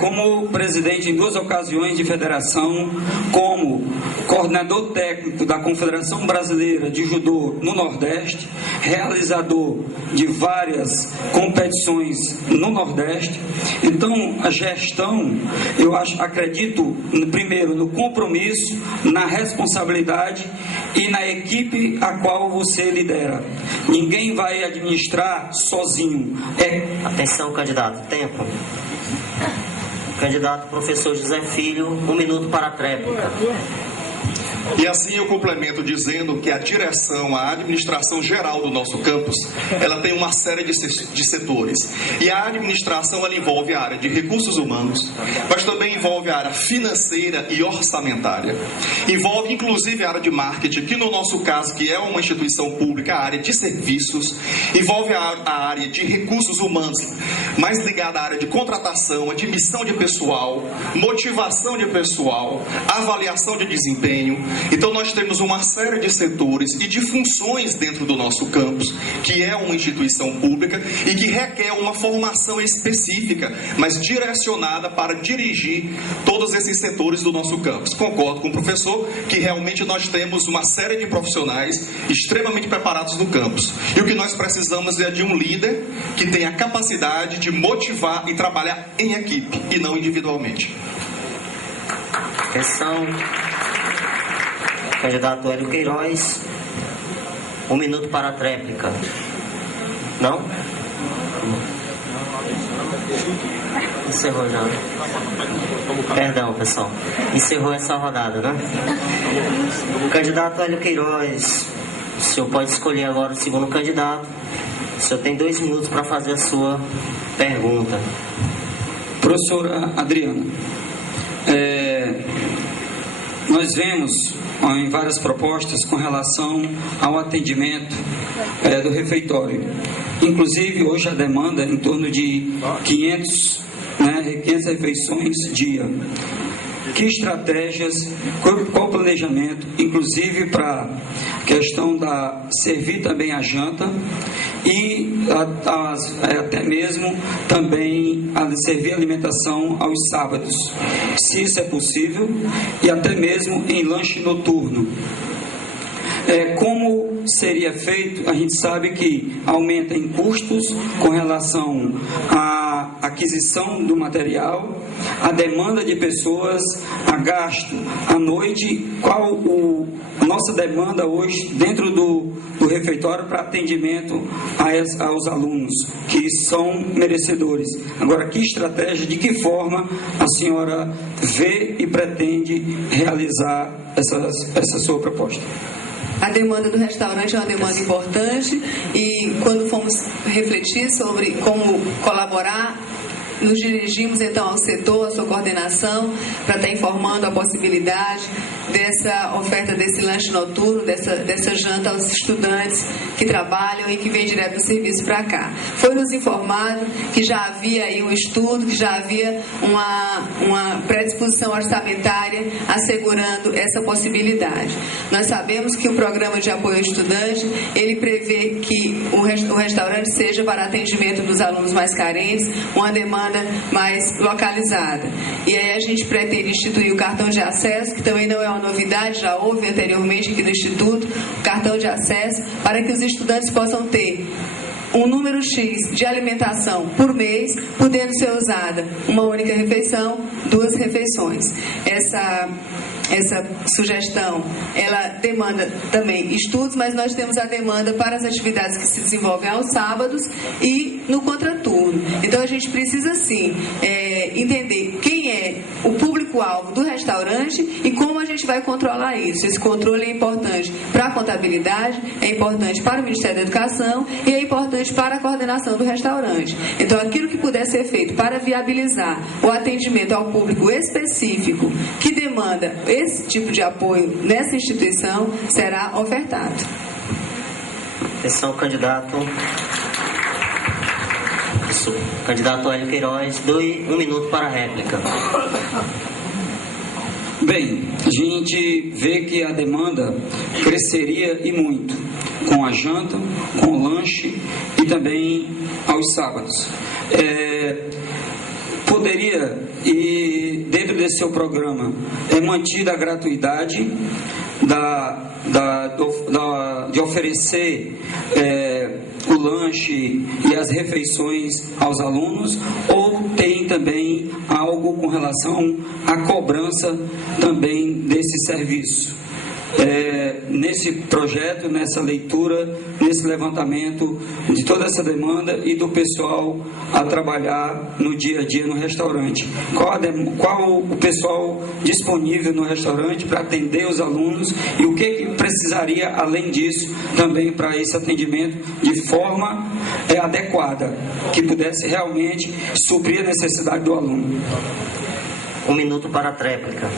Como presidente em 2 ocasiões de federação, como coordenador técnico da Confederação Brasileira de Judô no Nordeste, realizador de várias competições no Nordeste. Então, a gestão, eu acredito, primeiro, no compromisso, na responsabilidade e na equipe a qual você lidera. Ninguém vai administrar sozinho. Atenção, candidato. Tempo. Candidato professor José Filho, 1 minuto para a tréplica. E assim eu complemento dizendo que a direção, a administração geral do nosso campus, ela tem uma série de setores. E a administração, ela envolve a área de recursos humanos, mas também envolve a área financeira e orçamentária. Envolve inclusive a área de marketing, que no nosso caso, que é uma instituição pública, a área de serviços. Envolve a área de recursos humanos, mais ligada à área de contratação, admissão de pessoal, motivação de pessoal, avaliação de desempenho. Então nós temos uma série de setores e de funções dentro do nosso campus, que é uma instituição pública e que requer uma formação específica, mas direcionada para dirigir todos esses setores do nosso campus. Concordo com o professor que realmente nós temos uma série de profissionais extremamente preparados no campus. E o que nós precisamos é de um líder que tenha a capacidade de motivar e trabalhar em equipe e não individualmente. Questão. Candidato Hélio Queiroz, 1 minuto para a tréplica. Não? Encerrou já. Perdão, pessoal. Encerrou essa rodada, né? Candidato Hélio Queiroz, o senhor pode escolher agora o segundo candidato. O senhor tem 2 minutos para fazer a sua pergunta. Professora Adriana, nós vemos em várias propostas com relação ao atendimento do refeitório. Inclusive, hoje a demanda é em torno de 500 refeições dia. Que estratégias, qual planejamento, inclusive para a questão da servir também a janta e até mesmo também a servir alimentação aos sábados, se isso é possível, e até mesmo em lanche noturno. Como seria feito? A gente sabe que aumenta em custos com relação a aquisição do material, a demanda de pessoas, a gasto, a noite, qual a nossa demanda hoje dentro do refeitório para atendimento aos alunos, que são merecedores. Agora, que estratégia, de que forma a senhora vê e pretende realizar essa sua proposta? A demanda do restaurante é uma demanda importante e quando fomos refletir sobre como colaborar, nos dirigimos então ao setor, à sua coordenação, para estar informando a possibilidade dessa oferta desse lanche noturno, dessa janta aos estudantes que trabalham e que vêm direto do serviço para cá. Foi nos informado que já havia aí um estudo, que já havia uma predisposição orçamentária assegurando essa possibilidade. Nós sabemos que o programa de apoio ao estudante, ele prevê que o restaurante seja para atendimento dos alunos mais carentes, uma demanda mais localizada. E aí a gente pretende instituir o cartão de acesso, que também não é uma novidade, já houve anteriormente aqui no Instituto, o cartão de acesso, para que os estudantes possam ter um número X de alimentação por mês, podendo ser usada uma única refeição, 2 refeições. Essa sugestão, ela demanda também estudos, mas nós temos a demanda para as atividades que se desenvolvem aos sábados e no contraturno. Então a gente precisa sim entender quem é o público-alvo do restaurante e como a gente vai controlar isso. Esse controle é importante para a contabilidade, é importante para o Ministério da Educação e é importante para a coordenação do restaurante. Então aquilo que puder ser feito para viabilizar o atendimento ao público específico que demanda esse tipo de apoio nessa instituição será ofertado. Atenção, candidato. Isso. Candidato Hélio Queiroz, 1 minuto para a réplica. Bem, a gente vê que a demanda cresceria e muito com a janta, com o lanche e também aos sábados. Poderia, e dentro desse seu programa, é mantida a gratuidade de oferecer o lanche e as refeições aos alunos, ou tem também algo com relação à cobrança também desse serviço? Nesse projeto, nessa leitura, nesse levantamento de toda essa demanda e do pessoal a trabalhar no dia a dia no restaurante. Qual o pessoal disponível no restaurante para atender os alunos e o que precisaria, além disso, também para esse atendimento de forma adequada, que pudesse realmente suprir a necessidade do aluno? 1 minuto para a tréplica.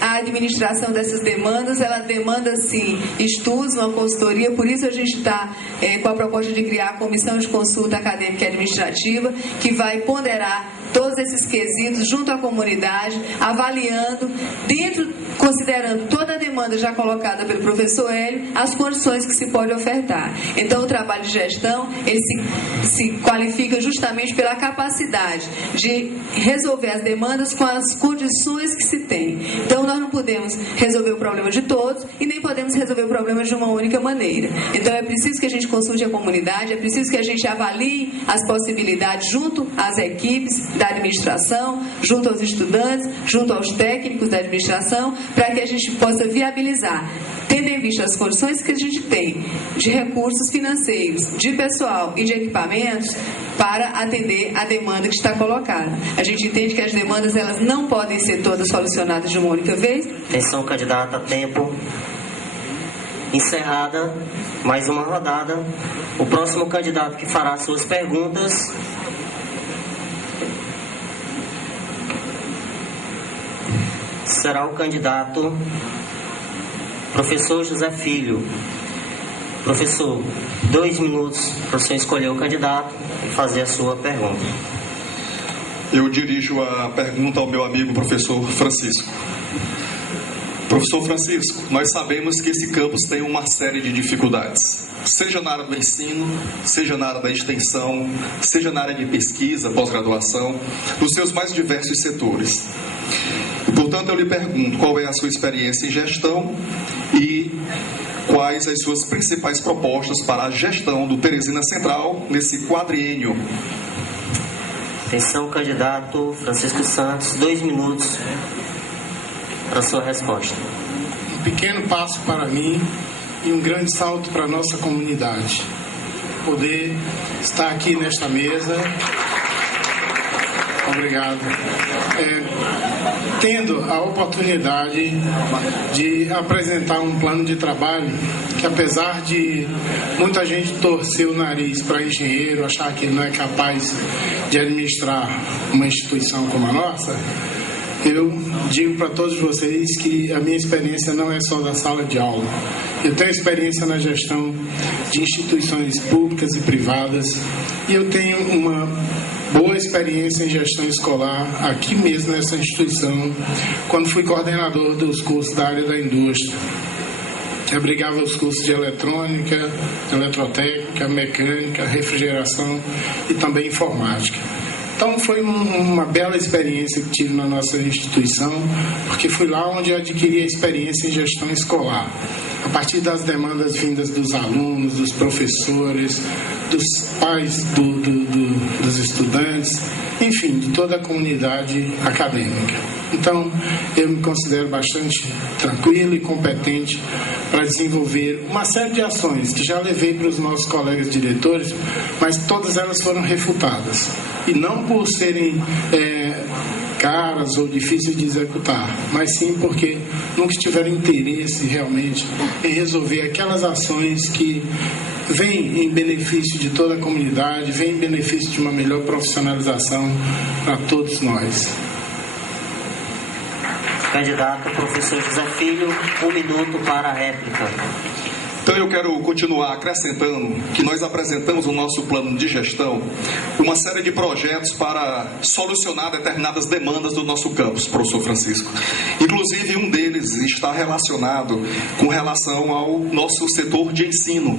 A administração dessas demandas, ela demanda, sim, estudos, uma consultoria, por isso a gente está com a proposta de criar a Comissão de Consulta Acadêmica e Administrativa, que vai ponderar todos esses quesitos junto à comunidade, avaliando, considerando toda a demanda já colocada pelo professor Hélio, as condições que se pode ofertar. Então, o trabalho de gestão, ele se qualifica justamente pela capacidade de resolver as demandas com as condições que se tem. Então, nós não podemos resolver o problema de todos e nem podemos resolver o problema de uma única maneira. Então, é preciso que a gente consulte a comunidade, é preciso que a gente avalie as possibilidades junto às equipes da administração, junto aos estudantes, junto aos técnicos da administração, para que a gente possa viabilizar, tendo em vista as condições que a gente tem de recursos financeiros, de pessoal e de equipamentos, para atender a demanda que está colocada. A gente entende que as demandas, elas não podem ser todas solucionadas de uma única vez. Atenção, candidata, tempo. Encerrada mais uma rodada. O próximo candidato que fará suas perguntas será o candidato professor José Filho. Professor, 2 minutos para o senhor escolher o candidato e fazer a sua pergunta. Eu dirijo a pergunta ao meu amigo professor Francisco. Professor Francisco, nós sabemos que esse campus tem uma série de dificuldades, seja na área do ensino, seja na área da extensão, seja na área de pesquisa, pós-graduação, nos seus mais diversos setores. Portanto, eu lhe pergunto qual é a sua experiência em gestão e quais as suas principais propostas para a gestão do Teresina Central nesse quadriênio. Atenção, candidato Francisco Santos, 2 minutos para a sua resposta. Um pequeno passo para mim e um grande salto para a nossa comunidade. Poder estar aqui nesta mesa. Obrigado. Tendo a oportunidade de apresentar um plano de trabalho que, apesar de muita gente torcer o nariz para engenheiro, achar que ele não é capaz de administrar uma instituição como a nossa, eu digo para todos vocês que a minha experiência não é só da sala de aula. Eu tenho experiência na gestão de instituições públicas e privadas e eu tenho uma boa experiência em gestão escolar aqui mesmo nessa instituição, quando fui coordenador dos cursos da área da indústria, que abrigava os cursos de eletrônica, eletrotécnica, mecânica, refrigeração e também informática. Então foi uma bela experiência que tive na nossa instituição, porque fui lá onde eu adquiri a experiência em gestão escolar, a partir das demandas vindas dos alunos, dos professores, dos pais dos estudantes, enfim, de toda a comunidade acadêmica. Então, eu me considero bastante tranquilo e competente para desenvolver uma série de ações que já levei para os nossos colegas diretores, mas todas elas foram refutadas. E não por serem caras ou difíceis de executar, mas sim porque nunca tiveram interesse realmente em resolver aquelas ações que vêm em benefício de toda a comunidade, vêm em benefício de uma melhor profissionalização para todos nós. Candidato professor José Filho, 1 minuto para a réplica. Então eu quero continuar acrescentando que nós apresentamos no nosso plano de gestão uma série de projetos para solucionar determinadas demandas do nosso campus, professor Francisco. Inclusive um deles está relacionado com relação ao nosso setor de ensino.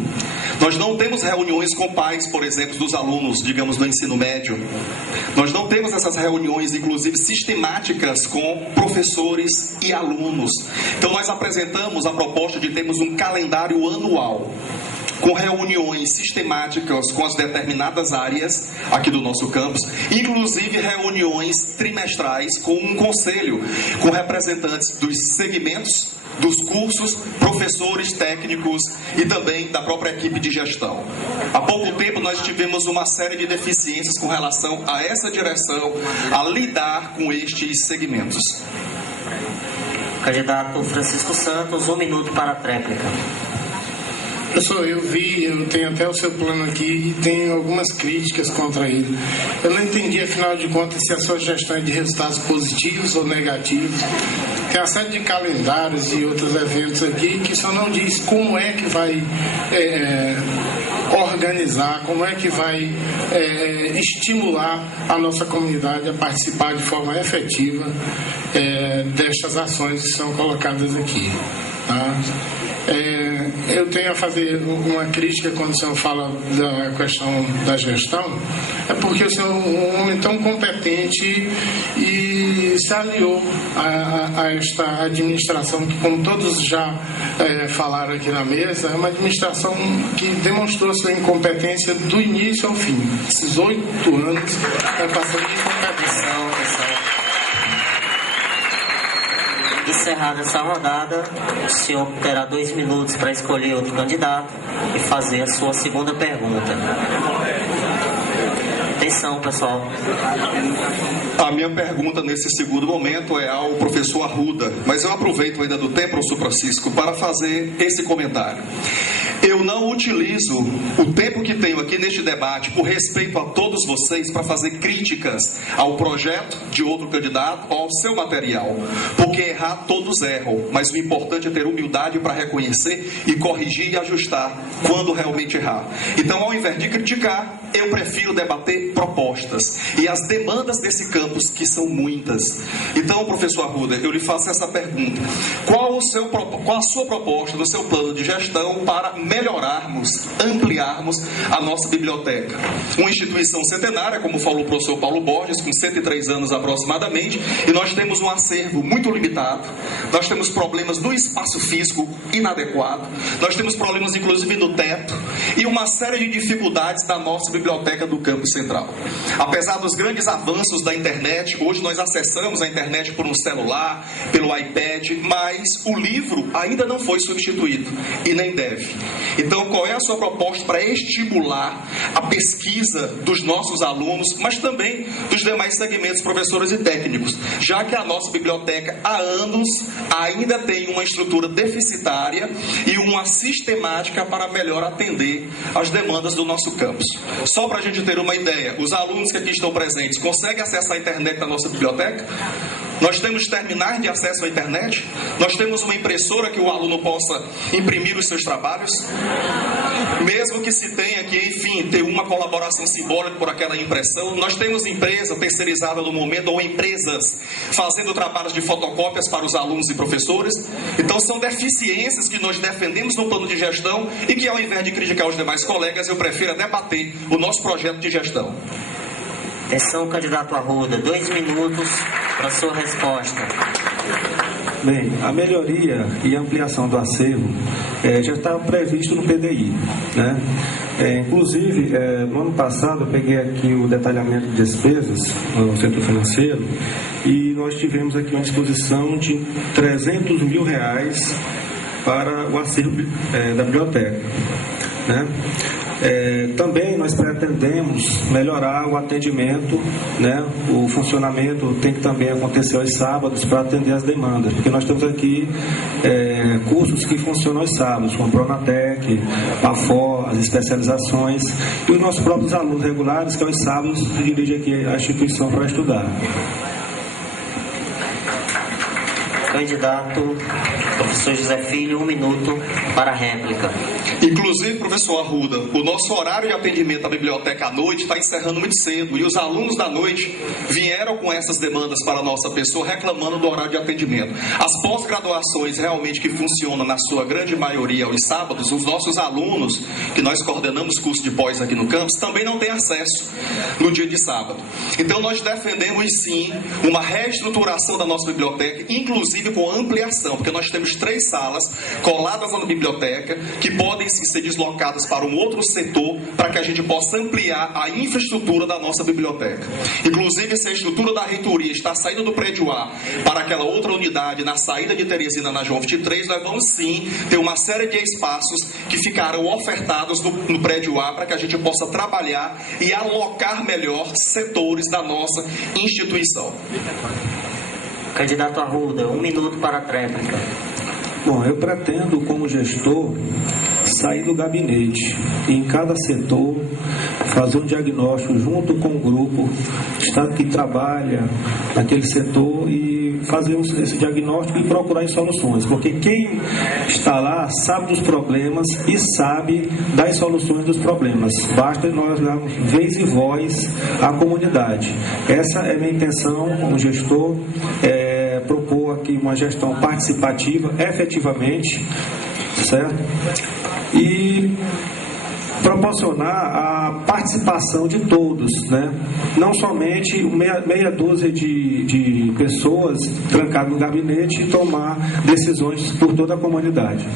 Nós não temos reuniões com pais, por exemplo, dos alunos, digamos, do ensino médio. Nós não temos essas reuniões, inclusive, sistemáticas com professores e alunos. Então nós apresentamos a proposta de termos um calendário anual, com reuniões sistemáticas com as determinadas áreas aqui do nosso campus, inclusive reuniões trimestrais com um conselho, com representantes dos segmentos, dos cursos, professores, técnicos e também da própria equipe de gestão. Há pouco tempo nós tivemos uma série de deficiências com relação a essa direção, a lidar com estes segmentos. Candidato Francisco Santos, 1 minuto para a réplica. Professor, eu tenho até o seu plano aqui e tenho algumas críticas contra ele. Eu não entendi, afinal de contas, se a sua gestão é de resultados positivos ou negativos. Tem uma série de calendários e outros eventos aqui que só não diz como é que vai organizar, como é que vai estimular a nossa comunidade a participar de forma efetiva destas ações que são colocadas aqui. Tá? Eu tenho a fazer uma crítica quando o senhor fala da questão da gestão, é porque o senhor é um homem tão competente e se aliou a esta administração que, como todos já falaram aqui na mesa, é uma administração que demonstrou sua incompetência do início ao fim. Esses 8 anos passando de incompetência. Encerrada essa rodada, o senhor terá 2 minutos para escolher outro candidato e fazer a sua segunda pergunta. Atenção, pessoal. A minha pergunta nesse segundo momento é ao professor Arruda, mas eu aproveito ainda do tempo, professor Francisco, para fazer esse comentário. Eu não utilizo o tempo que tenho aqui neste debate, por respeito a todos vocês, para fazer críticas ao projeto de outro candidato ou ao seu material. Porque errar, todos erram. Mas o importante é ter humildade para reconhecer e corrigir e ajustar quando realmente errar. Então, ao invés de criticar, eu prefiro debater propostas e as demandas desse campus, que são muitas. Então, professor Arruda, eu lhe faço essa pergunta. Qual a sua proposta, do seu plano de gestão para melhorar melhorarmos, ampliarmos a nossa biblioteca. Uma instituição centenária, como falou o professor Paulo Borges, com 103 anos aproximadamente, e nós temos um acervo muito limitado, nós temos problemas no espaço físico inadequado, nós temos problemas inclusive no teto e uma série de dificuldades da nossa biblioteca do Campus Central. Apesar dos grandes avanços da internet, hoje nós acessamos a internet por um celular, pelo iPad, mas o livro ainda não foi substituído e nem deve. Então, qual é a sua proposta para estimular a pesquisa dos nossos alunos, mas também dos demais segmentos, professores e técnicos, já que a nossa biblioteca há anos ainda tem uma estrutura deficitária e uma sistemática para melhor atender às demandas do nosso campus. Só para a gente ter uma ideia, os alunos que aqui estão presentes conseguem acessar a internet da nossa biblioteca? Nós temos terminais de acesso à internet? Nós temos uma impressora que o aluno possa imprimir os seus trabalhos? Mesmo que se tenha que, enfim, ter uma colaboração simbólica por aquela impressão, nós temos empresa terceirizada no momento, ou empresas fazendo trabalhos de fotocópias para os alunos e professores. Então são deficiências que nós defendemos no plano de gestão e que, ao invés de criticar os demais colegas, eu prefiro debater o nosso projeto de gestão. Atenção, candidato Arruda, 2 minutos para a sua resposta. Bem, a melhoria e ampliação do acervo já está previsto no PDI, né? Inclusive, no ano passado eu peguei aqui o detalhamento de despesas no setor financeiro e nós tivemos aqui uma disposição de R$300 mil para o acervo da biblioteca, né? Também nós pretendemos melhorar o atendimento, né? O funcionamento tem que também acontecer aos sábados para atender as demandas, porque nós temos aqui cursos que funcionam aos sábados, como Pronatec, PAFO, as especializações, e os nossos próprios alunos regulares, que aos sábados se dirigem aqui à instituição para estudar. Candidato professor José Filho, 1 minuto para a réplica. Inclusive, professor Arruda, o nosso horário de atendimento à biblioteca à noite está encerrando muito cedo e os alunos da noite vieram com essas demandas para a nossa pessoa reclamando do horário de atendimento. As pós-graduações realmente que funcionam na sua grande maioria aos sábados, os nossos alunos, que nós coordenamos curso de pós aqui no campus, também não têm acesso no dia de sábado. Então nós defendemos sim uma reestruturação da nossa biblioteca, inclusive com ampliação, porque nós temos 3 salas coladas na biblioteca que podem sim ser deslocadas para um outro setor para que a gente possa ampliar a infraestrutura da nossa biblioteca. Inclusive, se a estrutura da reitoria está saindo do prédio A para aquela outra unidade na saída de Teresina, na João 23, nós vamos sim ter uma série de espaços que ficarão ofertados no prédio A para que a gente possa trabalhar e alocar melhor setores da nossa instituição. Candidato Arruda, 1 minuto para a tréplica. Bom, eu pretendo, como gestor, sair do gabinete e em cada setor fazer um diagnóstico junto com o grupo que trabalha naquele setor e fazer esse diagnóstico e procurar soluções, porque quem está lá sabe dos problemas e sabe das soluções dos problemas. Basta nós darmos vez e voz à comunidade. Essa é a minha intenção como gestor, propor aqui uma gestão participativa, efetivamente, certo? E proporcionar a participação de todos, né? Não somente meia dúzia de pessoas trancadas no gabinete e tomar decisões por toda a comunidade.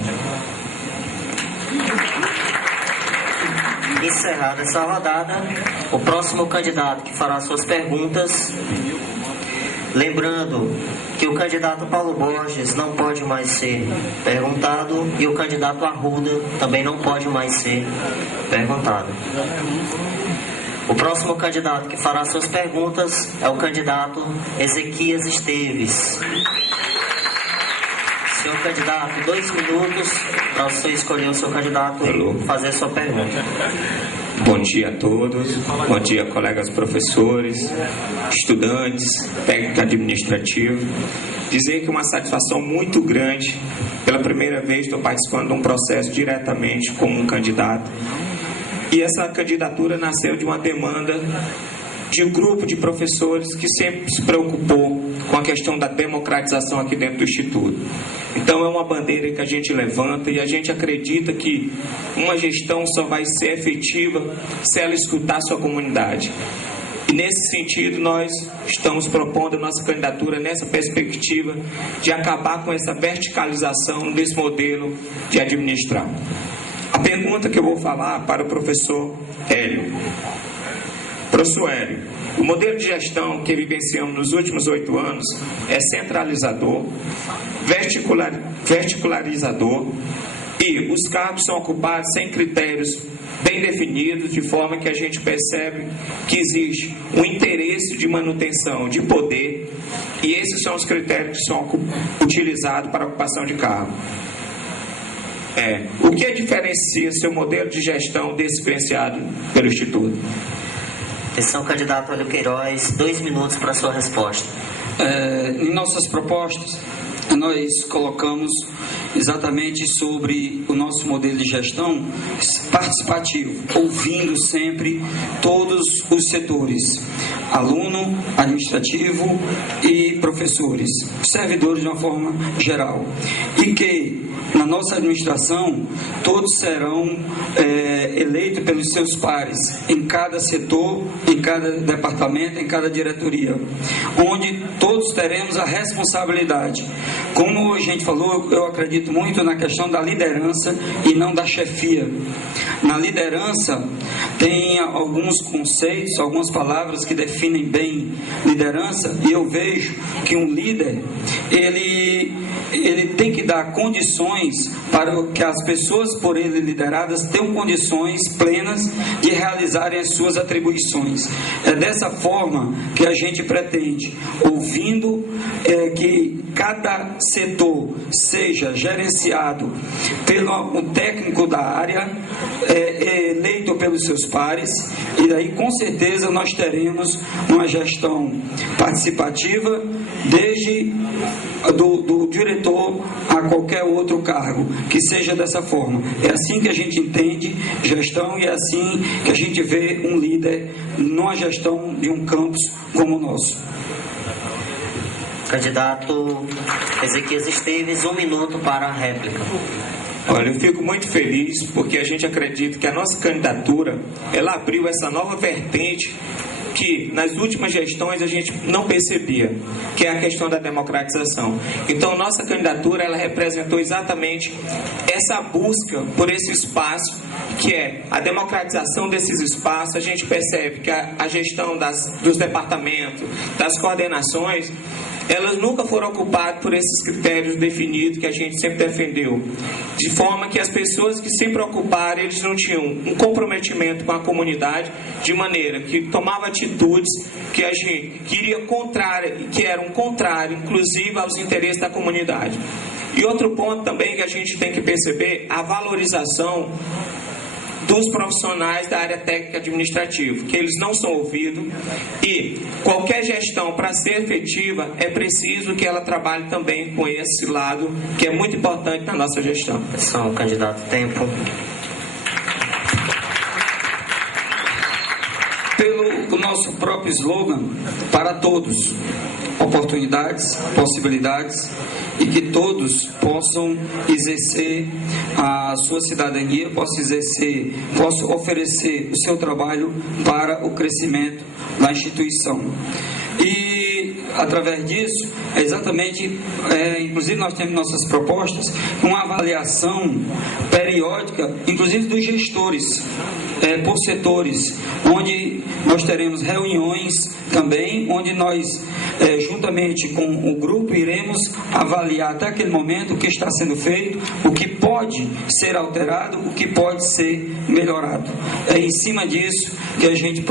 Encerrada essa rodada, o próximo candidato que fará suas perguntas, lembrando que o candidato Paulo Borges não pode mais ser perguntado e o candidato Arruda também não pode mais ser perguntado. O próximo candidato que fará suas perguntas é o candidato Ezequias Esteves. Senhor candidato, 2 minutos para você escolher o seu candidato e fazer a sua pergunta. Bom dia a todos, bom dia colegas professores, estudantes, técnico administrativo. Dizer que é uma satisfação muito grande, pela primeira vez estou participando de um processo diretamente como um candidato. E essa candidatura nasceu de uma demanda de um grupo de professores que sempre se preocupou com com a questão da democratização aqui dentro do Instituto. Então é uma bandeira que a gente levanta e a gente acredita que uma gestão só vai ser efetiva se ela escutar a sua comunidade. E nesse sentido nós estamos propondo a nossa candidatura nessa perspectiva de acabar com essa verticalização desse modelo de administrar. A pergunta que eu vou falar para o professor Hélio. Professor Hélio, o modelo de gestão que vivenciamos nos últimos 8 anos é centralizador, verticularizador e os cargos são ocupados sem critérios bem definidos, de forma que a gente percebe que existe um interesse de manutenção de poder e esses são os critérios que são utilizados para a ocupação de cargo. O que diferencia seu modelo de gestão desse vivenciado pelo Instituto? Atenção, candidato Hélio Queiroz, 2 minutos para a sua resposta. Em nossas propostas, nós colocamos exatamente sobre o nosso modelo de gestão participativo, ouvindo sempre todos os setores, aluno, administrativo e professores, servidores de uma forma geral, e que na nossa administração todos serão eleitos pelos seus pares em cada setor, em cada departamento, em cada diretoria, onde todos teremos a responsabilidade. Como a gente falou, eu acredito muito na questão da liderança e não da chefia. Na liderança tem alguns conceitos, algumas palavras que definem bem liderança, e eu vejo que um líder ele tem que dar condições para que as pessoas por ele lideradas tenham condições plenas de realizarem as suas atribuições. É dessa forma que a gente pretende, ouvindo que cada setor seja gerenciado pelo técnico da área, eleito pelos seus pares, e daí com certeza nós teremos uma gestão participativa, desde do diretor a qualquer outro cargo, que seja dessa forma. É assim que a gente entende gestão e é assim que a gente vê um líder numa gestão de um campus como o nosso. Candidato Ezequias Esteves, 1 minuto para a réplica. Olha, eu fico muito feliz porque a gente acredita que a nossa candidatura, ela abriu essa nova vertente que nas últimas gestões a gente não percebia, que é a questão da democratização. Então, nossa candidatura, ela representou exatamente essa busca por esse espaço, que é a democratização desses espaços. A gente percebe que a gestão dos departamentos, das coordenações, elas nunca foram ocupadas por esses critérios definidos que a gente sempre defendeu, de forma que as pessoas que sempre ocuparam, eles não tinham um comprometimento com a comunidade, de maneira que tomava atitudes que a gente queria que eram contrárias, inclusive aos interesses da comunidade. E outro ponto também que a gente tem que perceber, a valorização dos profissionais da área técnica administrativa, que eles não são ouvidos, e qualquer gestão, para ser efetiva, é preciso que ela trabalhe também com esse lado, que é muito importante na nossa gestão. Atenção, candidato, tempo. Pelo nosso próprio slogan, para todos, oportunidades, possibilidades, e que todos possam exercer a sua cidadania, possam oferecer o seu trabalho para o crescimento da instituição. E através disso, inclusive nós temos nossas propostas, uma avaliação periódica, inclusive dos gestores, por setores, onde nós teremos reuniões também, onde nós, juntamente com o grupo, iremos avaliar até aquele momento o que está sendo feito, o que pode ser alterado, o que pode ser melhorado. É em cima disso que a gente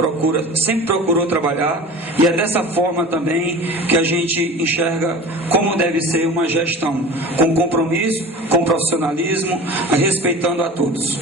sempre procurou trabalhar, e é dessa forma também que a gente enxerga como deve ser uma gestão, com compromisso, com profissionalismo, respeitando a todos.